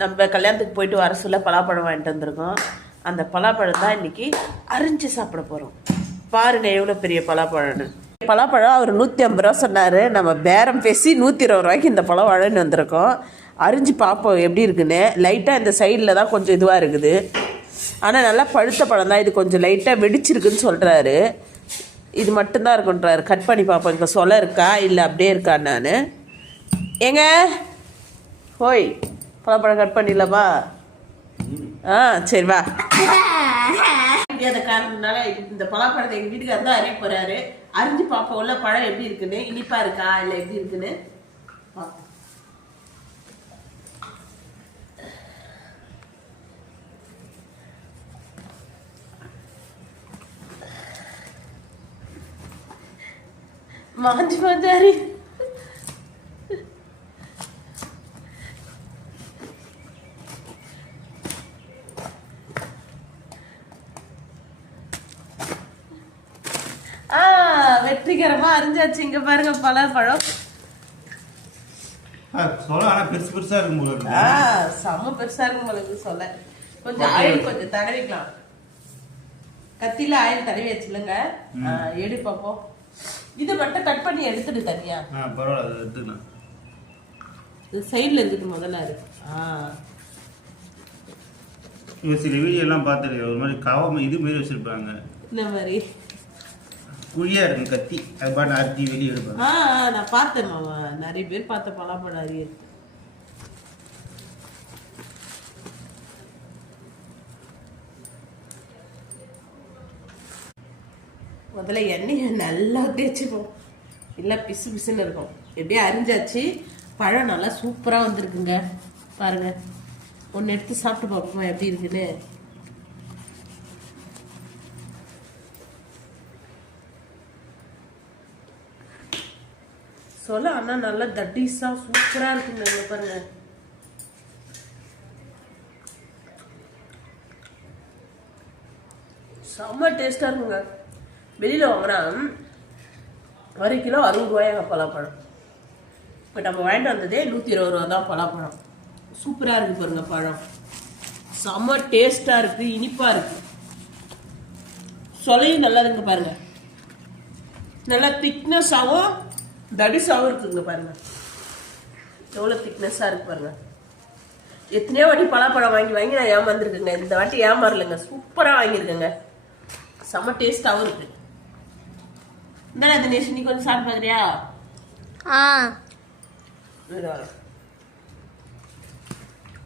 நம்ம கல்யாணத்துக்கு போயிட்டு வர சொல்ல பலாப்பழம் வாங்கிட்டு வந்திருக்கோம். அந்த பலாப்பழம் தான் இன்னைக்கு அரிஞ்சு சாப்பிட போகிறோம். பாருங்க எவ்வளோ பெரிய பலாப்பழம்னு. பலாப்பழம் அவர் 150 ரூபா சொன்னார். நம்ம பேரம் பேசி 120 ரூபாய்க்கு இந்த பழம் வாங்கிட்டு வந்திருக்கோம். அரிஞ்சு பார்ப்போம் எப்படி இருக்குன்னு. லைட்டாக இந்த சைடில் தான் கொஞ்சம் இதுவாக இருக்குது. ஆனால் நல்லா பழுத்த பழம் தான். இது கொஞ்சம் லைட்டாக வெடிச்சிருக்குன்னு சொல்கிறாரு. இது மட்டும்தான் இருக்குன்றாரு. கட் பண்ணி பார்ப்போம் இங்கே சொலை இருக்கா இல்லை அப்படியே இருக்கான்னு. நான் ஏங்க ஹோய் பழப்பழம் கட் பண்ணிடலாமா? சரி வா. முடியாத காரணத்தினால இந்த பலாப்பழத்தை எங்கள் வீட்டுக்காரர் தான் அறிய போகிறாரு. அரிஞ்சு பார்ப்போம் உள்ள பழம் எப்படி இருக்குன்னு, இனிப்பாக இருக்கா இல்லை எப்படி இருக்குன்னு பார்ப்போம். மாஞ்சி மாஞ்சாரி வெற்றிகரமா அரிஞ்சாச்சு. இங்க பாருங்க பலாப்பழம். பெருசு பெருசா இருக்கும் போல இருக்கு. செம்ம பெருசா இருக்கும் போல இருக்கு. சொல்ல கொஞ்சம் ஆயில் கொஞ்சம் தடவிக்கலாம். கத்தில ஆயில் தடவி வச்சுலங்க. எடு பாப்போம். இது மட்டும் கட் பண்ணி எடுத்துட்டு தனியா. பரவாயில்ல எடுத்துக்கலாம். இது சைடுல இருக்குது முதல்ல இருக்கு. சில வீடியோ எல்லாம் பார்த்துருக்கேன். ஒரு மாதிரி கவம் இது மாரி வச்சிருப்பாங்க. இந்த மாதிரி குழியா இருக்கு கத்தி. அது பாட்டு அரிசி வெளியே எடுப்பாங்க. நான் பார்த்தேன் மாமா. நிறைய பேர் பார்த்த பலாப்பழம் அரிய இருக்கு. முதல்ல எண்ணெயை நல்லா தேய்ச்சிப்போம். இல்லை பிசு பிசுன்னு இருக்கும். எப்படியே அரிஞ்சாச்சு. பழம் நல்லா சூப்பராக வந்திருக்குங்க. பாருங்க ஒன்று எடுத்து சாப்பிட்டு பார்ப்போம் எப்படி இருக்குன்னு. சொல்ல ஆனால் நல்லா தட்டிஸா சூப்பராக இருக்குங்க. பாருங்க செம்ம டேஸ்டாக இருக்குங்க. வெளியில் வாங்கினா 1 கிலோ 60 ரூபாயாங்க பலாப்பழம். இப்போ நம்ம வாங்கிட்டு வந்ததே 120 ரூபா தான் பலாப்பழம். சூப்பராக இருக்குது பாருங்க பழம். செம்ம டேஸ்டாக இருக்குது, இனிப்பாக இருக்குது. சொலையும் நல்லா இருக்குங்க பாருங்க. நல்லா திக்னஸாகவும் தடிசாகவும் இருக்குங்க பாருங்க. எவ்வளோ திக்னஸாக இருக்கு பாருங்க. எத்தனையோ வாட்டி பலாப்பழம் வாங்கி நான் ஏமாந்துருக்குங்க. இந்த வாட்டி ஏமாறலைங்க. சூப்பராக வாங்கியிருக்கேங்க. செம்ம டேஸ்டாகவும் இருக்கு. இந்த தினேஷ் நீ கொஞ்சம் சாப்பிட்டு பார்க்குறியா?